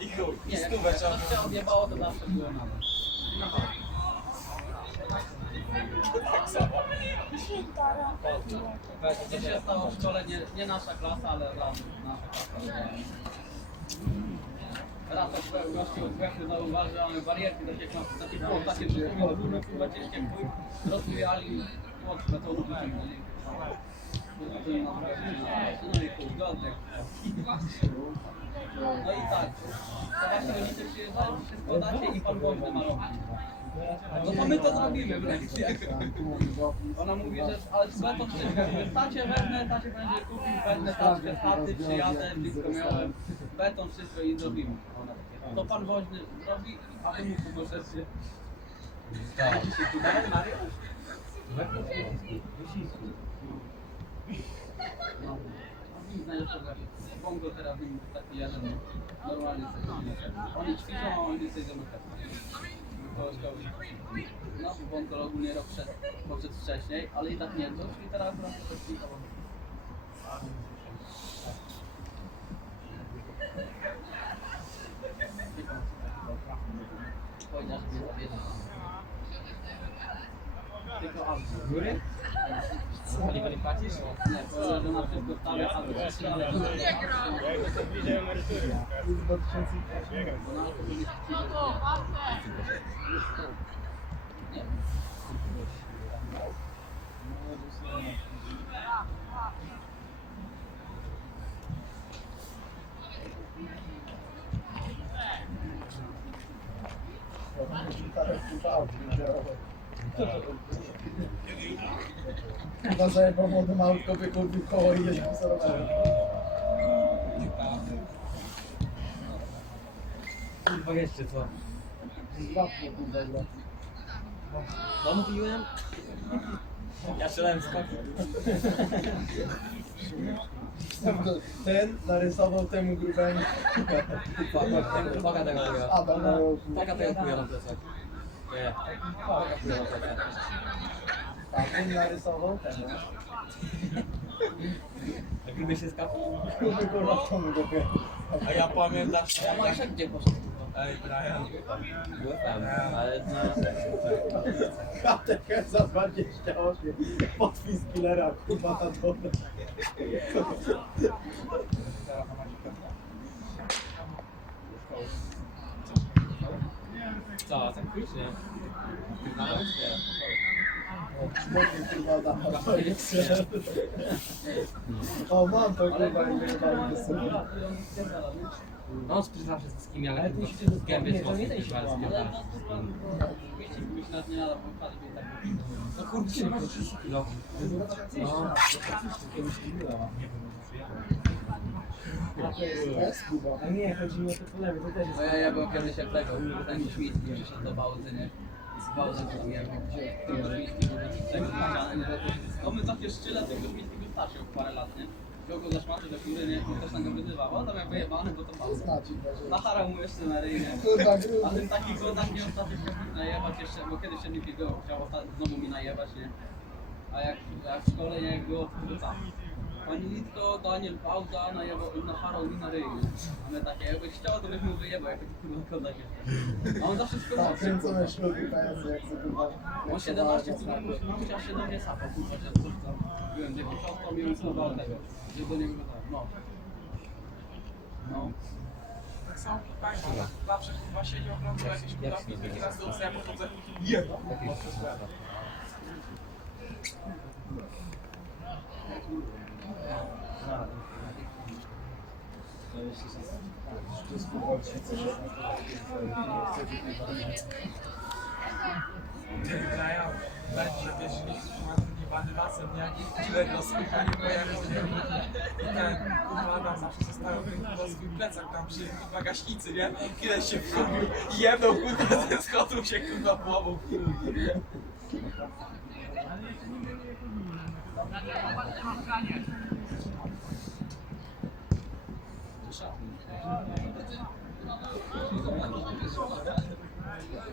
I chuj, i stówę trzeba się odjebało, to zawsze było na tak samo. Co się stało w szkole, nie, nie nasza klasa, ale raz nasza klasa. Raz to szkoły gościu na uwagę, że mamy barierki do się takie było takie duże, kurwa ciężkie rozwijali łącz metodą wyciągnęli. No i. No tak, to właśnie rodzice przyjeżdżają, wszystko dacie i pan woźny ma robić. No to my to zrobimy wreszcie. Ona mówi, że ale z beton wszystko. Tacie wezmę, tacie będzie kupił, wezmę taczkę z chaty, przyjadę, blisko miałem. Beton wszystko i zrobimy. To pan woźny zrobi, a wy mu pomożecie. Tak. No. A nic najlepszego. Bongo teraz im taki jeden normalnie sobie Oni ćwiczą, a oni sobie zamykają. No, Bongo ogólnie rok przed, poszedł wcześniej, ale i tak nie doszł i teraz akurat to ćwiczą. Powiedział, że mnie zabierze. Tylko. Góry? Ale powiedział, że. Chyba zajebał młodym autko, wykurwił koło i jeździł z rowerem. Kurwa jeszcze co? Zwapnie kurwa gra. No mówiłem? Ja strzelałem z. Ten narysował temu grubemu. Na plecach. A ten narysował ten. A gruby się skapł? Gruby kurwa w dopiero. A ja pamiętam, A Majszek gdzie poszedł? Ej, Brian. Było tam, ale no... KTK za 28. Podpis killera kurwa na dole. Co, ten klucz nie? Nawet nie. To jest O mam to kurwa i wyjebałem do sobie. No, z zawsze z wszystkimi, ale z gęby z no bo wpadł mi tak. No kurde, się masz 30 kilo. No. A nie, chodzi mi o te to też jest... Ja, ja byłem kiedyś jak tego, ten Śmiski przyszedł do Bałty, nie? Z Bałty kupiłem, gdzie tego Śmiski, tego nie? No my takie szczyle tego Śmiski wystarczył parę lat, nie? Wziął go za szmaty do góry, nie? Też tam go wyzywał, a tam jak wyjebany, bo to Bałty. Że... Nacharał mu jeszcze na ryj, nie? A ten taki godak nie ostatnio najebać jeszcze, bo kiedyś się mi pigo chciał ostatnio znowu mi najebać, nie? A jak, jak w szkole nie było, to to Pani Litko, Daniel Bałda najebał, mi na ryj. nie? A my takie, jakbyś chciał, to byś mu wyjebał, jak taki kurwa kodak jeszcze. A on zawsze Tak, skończył. kręcone śluby tajacy, jak sobie kurwa... On 17 w sumie musiał się do mnie sapał, kurwa, że coś tam. Byłem tylko cząstką i on schował tego, że do niego tak, no. No. Tak samo państwo zawsze chyba siedzi oglądał jakieś kurwa filmiki na stół, ja podchodzę jedno. To jest Ty, Brian, będzie, wiesz, drugi bany basen, nie? Tyle go słycha, nie pojawił się. I ten, Adam zawsze się stał kurwa swój plecak tam przy bagaśnicy, nie? Kiedyś się wkurwił i jedną kurwa ze schodów się kurwa połamał.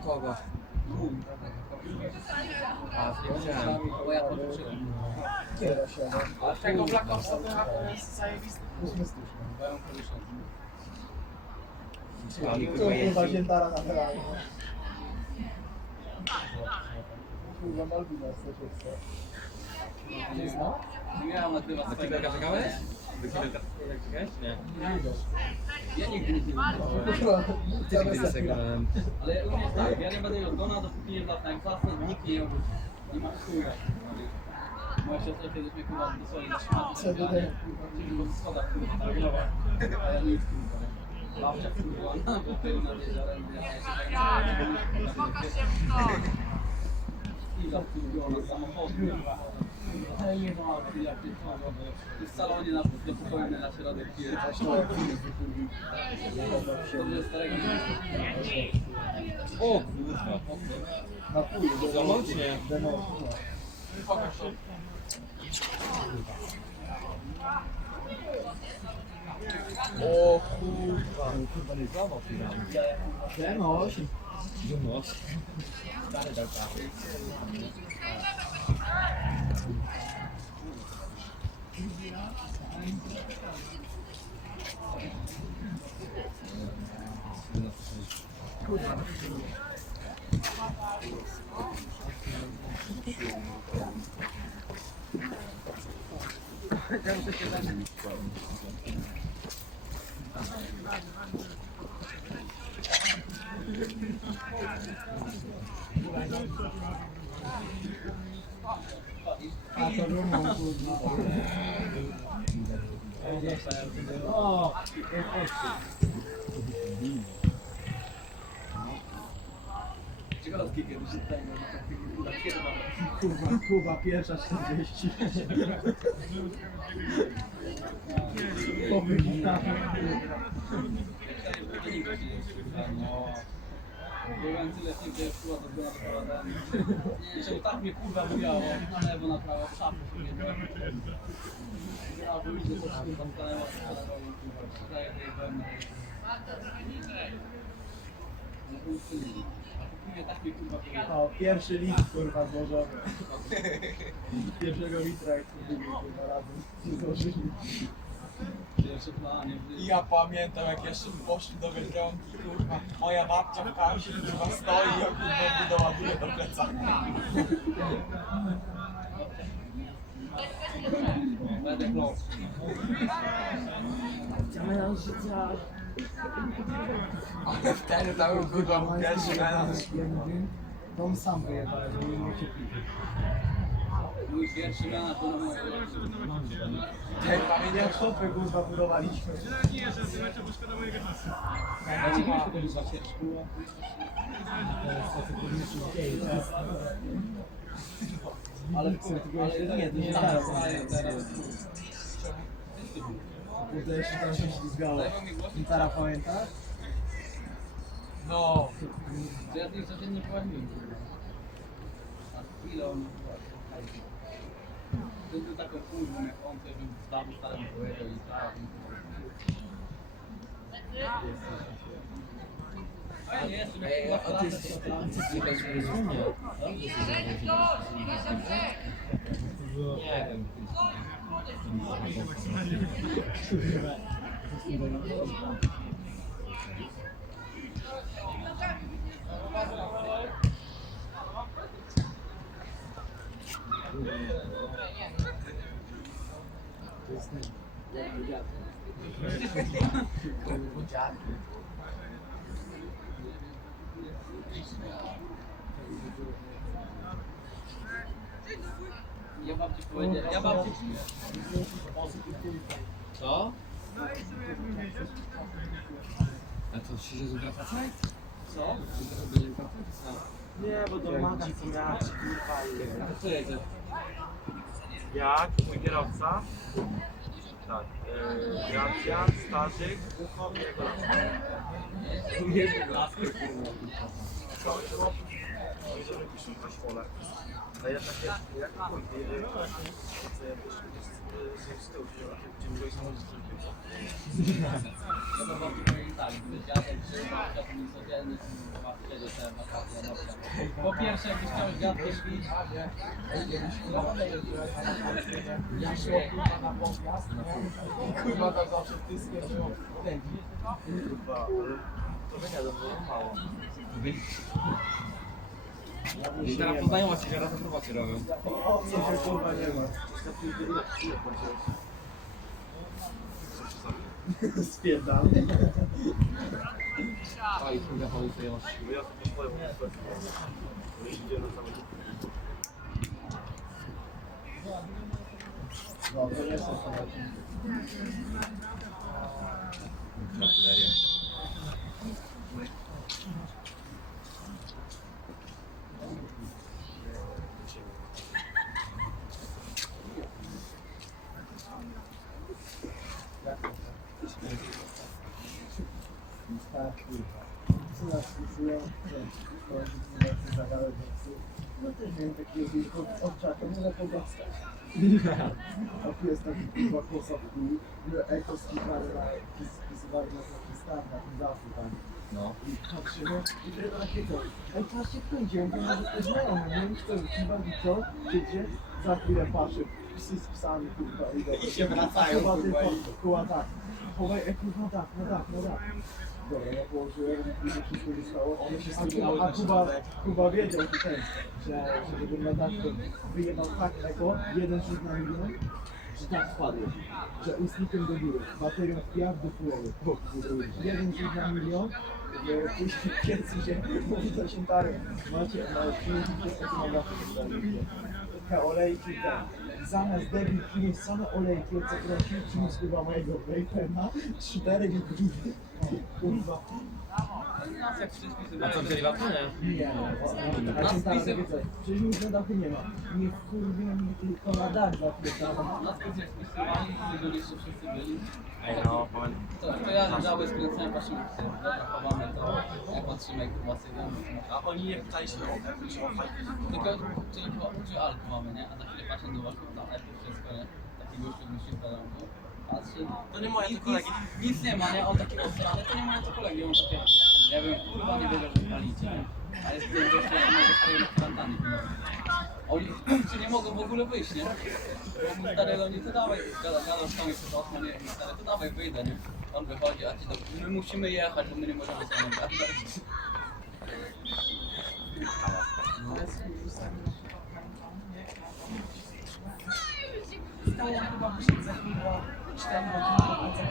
Kogo? A, nie widziałem. Bo ja pożyczyłem. Kiera się. A tego Black Opsa to jest zajebisty. 8 stycznia. Bo ja ją pożyczyłem. Oni Tu ziętara na terenie. Kurwa Malwina chce się chce. Nie nagrywać Na kibelka czekałeś? Do kibelka czekałeś? Nie. Ja nigdy nie zrobiłem. Ty nigdy nie zagrałem. Ale u mnie jest tak, ja nie będę miał dona, dopóki nie wlazł na klasę, nikt nie obróci. Nie ma chuja. Moja siostra kiedyś mnie kurwa dosłownie zatrzymała. Co tego? Tylko w schodach kurwa targowa. A ja nic kurwa. Babcia kurwa, bo pełna jeziorem, ja się Pokaż się Chwila wkurwiona, w salonie na, do pokoju na środek pierdolę. Dobrze starego O kurwa. Na pół. Złamał czy nie? Demo. Pokaż to. O kurwa. Kurwa nie złamał ty nam. Demo 8. No. Stary dał prawy. A to rumą kurwa. O! Ciekawski kiedyś tutaj, no to taki kurwa. Kurwa, pierwsza 40. Byłem tyle w już kurwa to była naprawdę. Nie, że tak mnie kurwa wywiało, na lewo, na prawo, w szafę sobie. Ja widzę, co się tam stanęło, co się robi, kurwa, przydaje tej wełny. Kurwa, A po piwie tak mnie kurwa wywiało. O, pierwszy litr kurwa złożony. Pierwszego litra jak kurwa razem złożyli. I ja pamiętam jak jeszcze poszli do Biedronki, kurwa, moja babcia w kasie, kurwa, stoi i kurwa mi doładuje do plecaka. Będę klął. Ale wtedy tam był kurwa mój pierwszy melanż. To on sam wyjechał, że nie mógł się pić. Jak szopę kurwa budowaliśmy. Ja ci kiedyś kiedyś zacieczkę. Ale ale nie, to nie teraz. Kurde, jeszcze tam się ślizgało. Gitara pamiętasz? No, ja tych codziennie płaciłem. A To był taką kurwą jak on, który w dawu starym powiedział i tak. Ej, a ty jesteś jesteś rozumie. Nie wiem. Ja babci powiedziałem, ja babci Co? A to się zugra facet? Co? nie, bo to maga co miała, kurwa, i... A co jedzie? Ja, mój kierowca. Tak. Yy, Gracjan, Starzyk, Ucho i jego kurwa. Cały chłop. Mówi, że wypiszą koszpole. Tak, w no. Po pierwsze, jakbyś chciał dziadkę śpić, Ja szło kurwa na? I kurwa tam zawsze tyskie było. Kurwa, ale to wyjadłem, bo mało. I teraz po znajomości, że razem prowadzę robią. O, co się kurwa nie ma. Spierdam. I chuja chodzi sobie o Bo ja sobie. No i idzie na nie są. Tak, kurwa. Co nas wpisują, że to zagały do psów. No też miałem takiego wilka od A tu jest taki kurwa kłosa w chuj, że eko skipary na na taki standard, z Afry tam. No. I patrzymy, i teraz takie to, ej patrzcie kto idzie, ja mówię, że to znajomy, nie wiem kto, chyba i co, idzie, za chwilę patrzę, psy z psami kurwa idą. I się wracają, kurwa, Kuba tak, chowaj, ej kurwa tak, no tak, no tak. Położyłem się A Kuba, stykały a Kuba, środek. Kuba wiedział ten, że, że żebym na wyjebał tak eko, jeden rzut na że tak spadłem. Że ustnikiem do góry, baterią w piach do połowy. Jeden rzut na milion, później kiedy się mówi co się tarę. Macie na filmie takie na dachu te olejki te. Zamiast debil przynieść same olejki, co prosił, przyniósł chyba mojego Vapena, cztery litry. A co, no, na coś. Przecież nic na dachu nie ma. Nie wkurwią mnie tylko na dach zapytałem. Nas jak spisywali, z jeszcze wszyscy byli. Ej, no, powiem. To, to ja żały skręcałem, patrzymy, dobra, chowamy to, jak patrzymy, jak sygnał. A oni nie pytali się o Apple czy o Hype. Tylko, czyli czy alko mamy, nie? A za chwilę patrzę do łaku, tam Apple wszystko, nie? Taki gościu musi pełną. To nie moje, to kolegi. Nic, nie ma, nie? On taki ostrany, to nie moje, to kolegi. On takie, ja wiem, kurwa nie wiedział, że palicie? Ale z tym gościem mogę stary na kwarantannie. Oni czy nie mogą w ogóle wyjść, nie? Bo mu stary oni to dawaj, gada, gada z nami przez okno, nie? I stary, to dawaj, wyjdę, nie? On wychodzi, a ci do... My musimy jechać, bo my nie możemy nami gadać. Stało chyba wyszedł za chwilę 4 godziny do końca.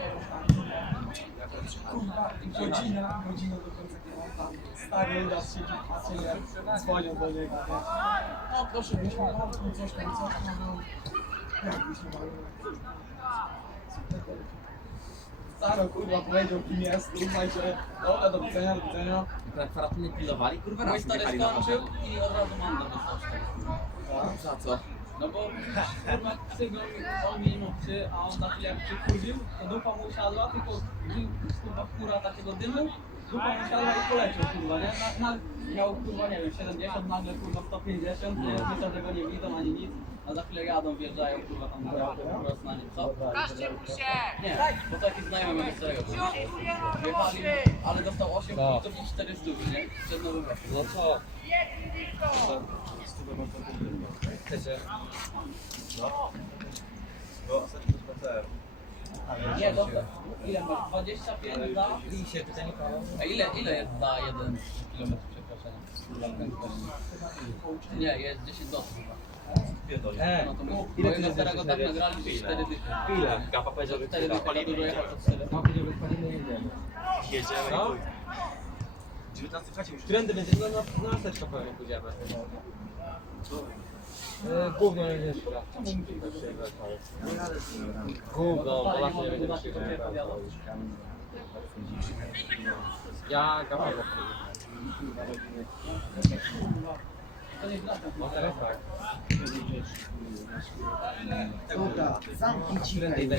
Kurwa, godzina, godzina do końca kierowania. Stary raz siedzi w patrzenie, dzwonią do niego, nie? No proszę, byśmy mogli coś tam, coś tam, no. Jak? Staro kurwa powiedział kim jest, słuchajcie, dobra, do widzenia, do widzenia. Na kwarantannie pilnowali, kurwa, Mój raz stary skończył i od razu manda dostał. Za co? No bo kurwa sygnał mi, on mi no psy, a on na chwilę jak przykurzył, to dupa mu siadła, tylko kurwa kura takiego dymu, dupa mu siadła i poleciał kurwa, nie? Na, na, miał kurwa nie wiem, 70, nagle kurwa 150, nie? Myślę, że go nie widzą ani nic, a za chwilę jadą, wjeżdżają kurwa tam po prostu na nie. Co? Nie, bo to jakiś znajomy starego kurwa. Wjechali, ale dostał 8 No. punktów i 4 stówy, nie? Przed nowym rokiem. No co? Chcecie? Bo ostatnio z PCR. Nie, dobra. Ile masz? 25 za? I się nie palą. A ile, ile jest za 1 km prędkości? Nie, jest 10 dotów chyba. E, No to my, ile ty mojego jest starego tak Ile? nagrali, że 4 dychy. Ile? Gapa powiedział, że 4 chwila. dychy, ale dużo jechał, to 4. No, gdzie wypalimy jedziemy. Jedziemy No. i chuj. 19 wchodzi już. Trendy będzie, no na, na setkę pewnie pójdziemy. Gówno nie jest Gówno, właśnie nie będzie ja wracam. No teraz tak. Dobra, zamknij ci Trendy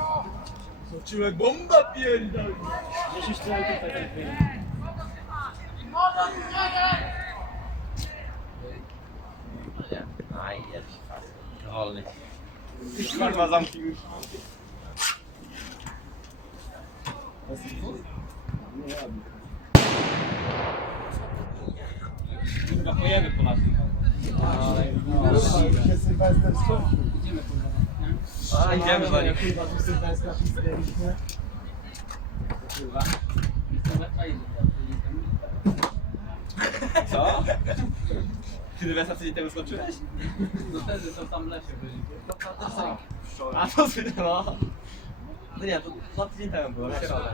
Zobaczyłem bomba pierdol! Musisz trochę tutaj wyjść. Aj, jest. Wolny. Kurwa, zamknij już. Kurwa, pojemy po naszym. Sylwester skończył. Idziemy kurwa. A, idziemy za nim. Kurwa, tu Sylwestra pisaliśmy. Kurwa. Sylwestra idzie. Co? Sylwestra tydzień temu skończyłeś? No wtedy to tam w lesie byli. A to ty, no. No nie, to dwa tydzień temu było, na środę.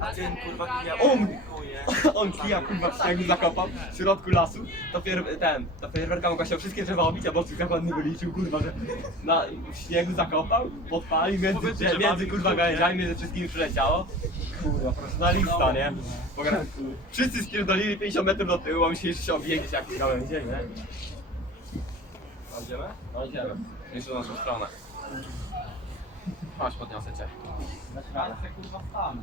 A ty kurwa kija On! chuje. On kija kurwa w śniegu zakopał w środku lasu, to pier, ten, ta fajerwerka mogła się wszystkie drzewa obić, a Borczyk zakładnie wyliczył kurwa, że na w śniegu zakopał, podpalił, między, że między kurwa gałęziami między wszystkimi przyleciało. Kurwa, profesjonalista, nie? Pogra- Wszyscy spierdolili 50 metrów do tyłu, a że się objedzie jak gałęzie, nie? Idziemy? No idziemy. Jeszcze na naszą stronę. Chodź, podniosę cię. Ale se kurwa stan.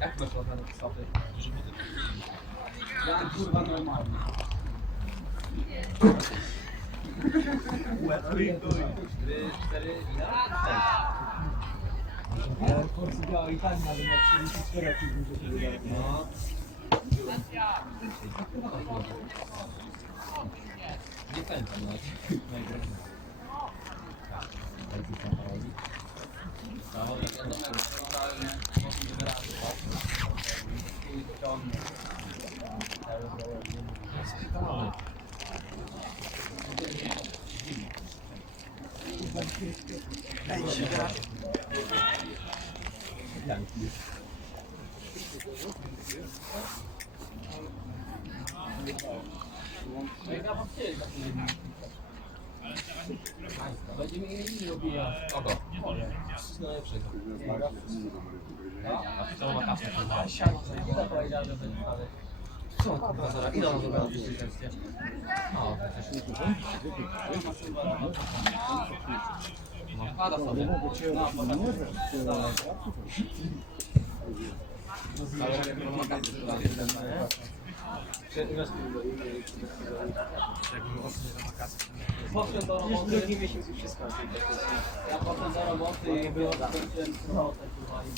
Jak masz ładne stopy? Ja kurwa normalnie. Cztery, cztery, Ale Portugal i tak nawet na 34 odcinków, że się wydaje. No. Nie pędzę, no. Prawo tak wiadomo, frontalnie, mocno wyraźnie. Chuj ciągnie. Mega chcieli tak Będziemy mieli obijać. Kogo? Wszystko najlepszego. Co ma dalej? Co kurwa zaraz? Ile on zabrał w zwycięstwie? O, przecież. No, pada sobie. No, potem do roboty. miesiąc już się skończył. Ja poszedłem do roboty i kurwa.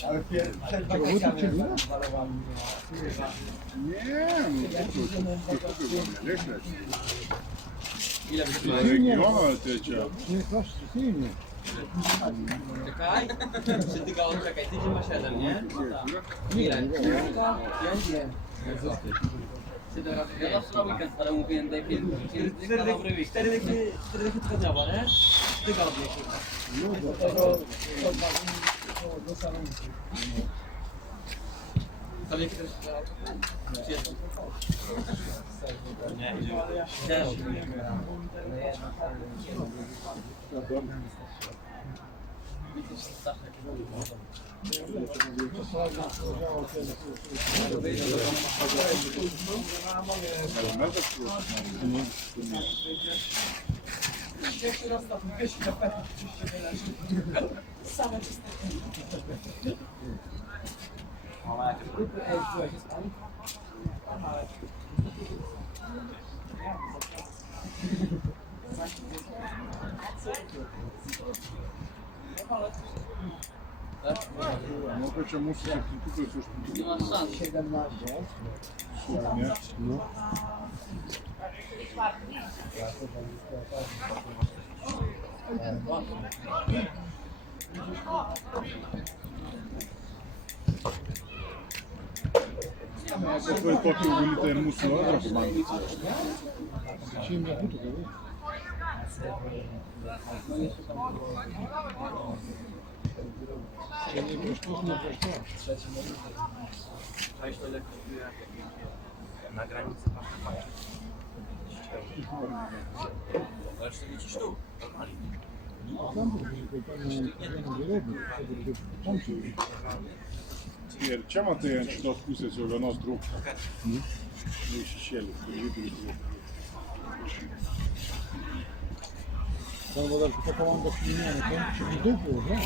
i- Ale pier- przed wakacjami zwalowali mnie. Nie, nie. Ile byś Silnie. No, ale ty cię. Nie, proszę, silnie. Czekaj. Trzy tygodnie, czekaj, tydzień ma siedem, nie? Ile? Ja wiem. Ja zawsze na weekend stary mówiłem, daj pięć Cztery dychy, cztery dychy, cztery dychy tygodniowo, nie? Tygodnie, kurwa. No, do tego do salonu. Sobie. Nie, Też. Ale Same czyste. Ej, słuchaj, się spali? no to cię muszę się tutaj coś Nie masz szans. 17. nie? No. To poi pochi volete il muso, dopo Cześć, to kosztuje na granicy Ale 40 sztuk. Tam to pewnie pewnie wyrobił, żeby się początku. Chiama te antes do Sen kadar şu kapalan da şimdi yani ben şimdi de yapıyoruz ya.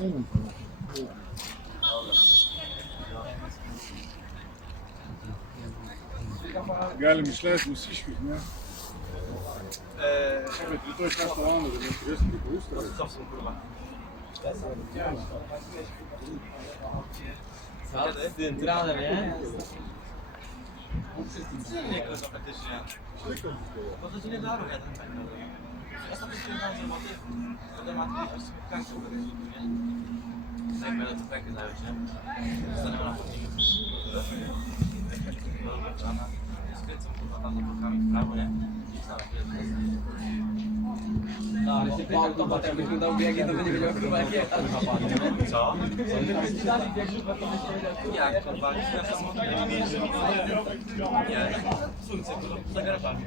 Aynen. Evet. Geile besluit moet ze spieken. Ja. Uh, ik heb het nooit vast aan de rest van de booster. Dat is afstand voor de Ja, dat is Z tranem, nie? Nie kurwa praktycznie. Po to ci nie daruję ten tak. Ostatecznie mam że motyw. Potem ma tylko w końcu będę nie? Tak będę to pękę zająć, nie? Zostanę na chodniku. Rozgrzana. Skręcam kurwa tam bokami w prawo, nie? I się pytał, to potem dał to by nie wiedział kurwa jak jechać. Co? Gdybyś dali bieg, to byś nie kurwa Jak kurwa? Ja samochód nie. Nie. Słońce kurwa, za garażami.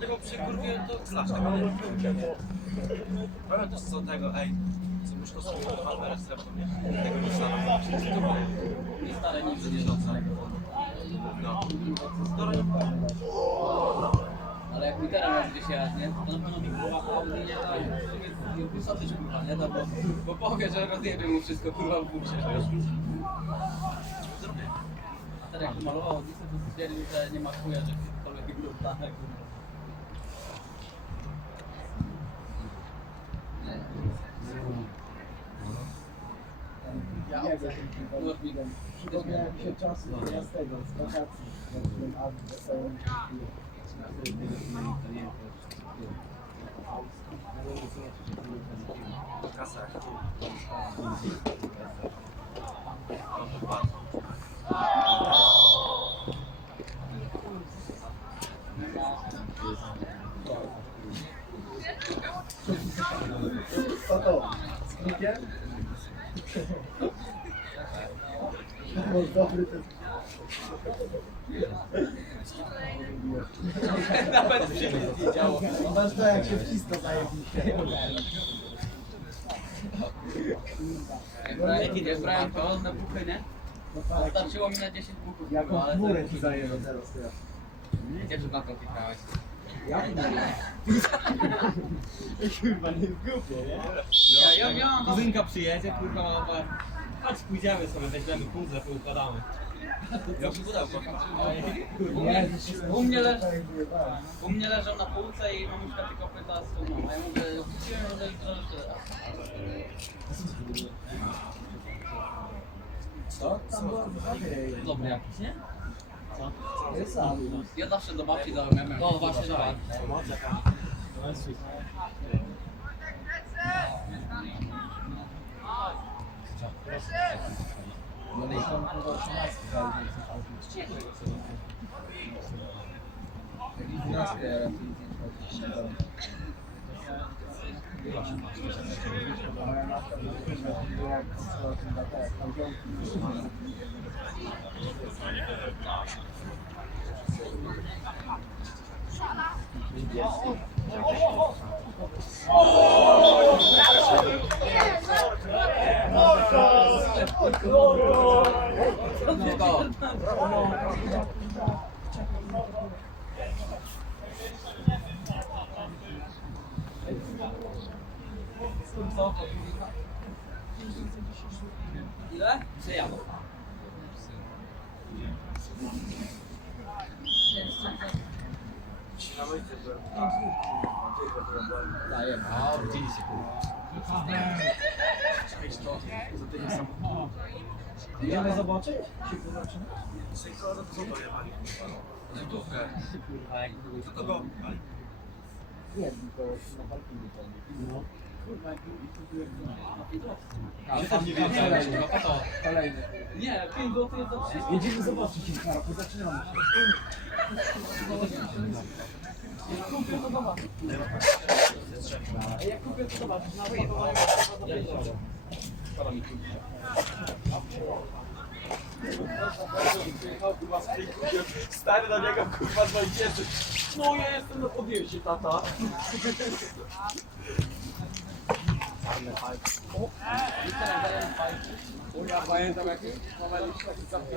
Tego przykurwiłem to. Ale co tego, ej. Co już to sobie Almera srebrną, nie? Tego nie znam. Nie stare nigdy nie rzucę. No. Ale jak mi teraz miał gdzieś jechać, nie? To na pewno mi kurwa Audi nie da i wysadzić kurwa, nie? No bo, bo powie, że rozjebie mu wszystko kurwa w bucie. A teraz jak malował Audi, to stwierdził, że nie ma chuja, że kolegi był tak kurwa. Ja nie wiem, przypomniałem mi się czasy z tego, z wakacji, jak byłem Adi wesoły. Kasa. Co to? Z klikiem? No dobry ten. Nawet się nie działo. Zobacz to jak się wciska zajebiście. Brałem, jak brałem to na buchy, nie? Starczyło mi na 10 buchów, jaką ale chmurę to- ci zajęło teraz teraz. Gdzie przed matką klikałeś? Ja Kurwa, nie w grupie, nie? Ja, ja, ja mam Kuzynka przyjedzie, kurwa, mama, chodź pójdziemy sobie, weźmiemy puzzle, poukładamy. U mnie leży- U mnie leżą na półce i mamuśka tylko pyta z tą A ja mówię, wróciłem, że jeszcze Co? Tam było Okej. Dobry jakiś, nie? Jest sam. Ja zawsze do babci dałem. No właśnie, dawaj. No i tam chyba 13 dali, więc auto. 12 ja Moja matka była jak co tym na te kałdziąki. Ile? Przejadę. Ci na myjce byłem. Dajemy. A, widzieliście, kurwa. Idziemy zobaczyć? Się za to co to były Do kogo? Nie, tylko na parkingu tam. No. Kurwa, jak Ale nie kurwa, po to. Kolejny. Nie, 5 zł jest za. Jedziemy zobaczyć ich, zaczynamy. Jak kupię, to zobaczysz. Jak kupię, to zobaczysz. Na opakowaniu kurwa z pliku, stary na niego kurwa dwadzieścia. No ja jestem na podjeździe, tata. Ja pamiętam jak pomaliśmy taki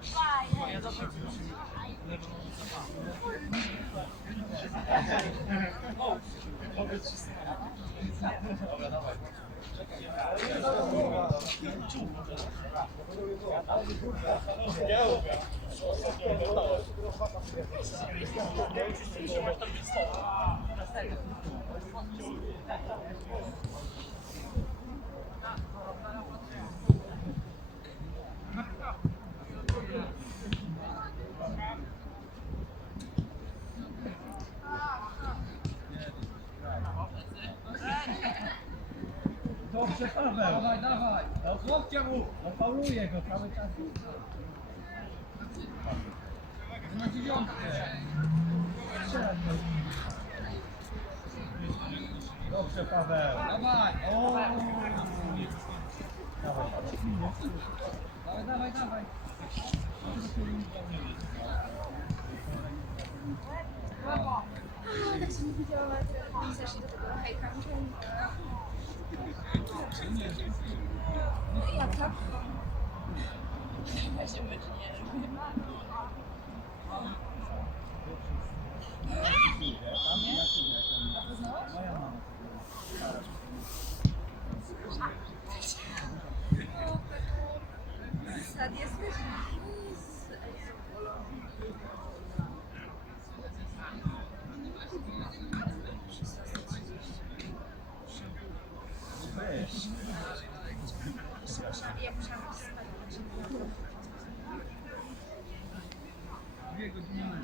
całkiem. Dobrze, Paweł. Dawaj, dawaj. No chłopcia mu. No fauluje go cały czas. Na dziewiątkę. Dobrze, Paweł. Dawaj. O. Dawaj, dawaj. Dawaj, dawaj, dawaj. O, tak się nie widziałam, ale też do tego hejka. Jak tak?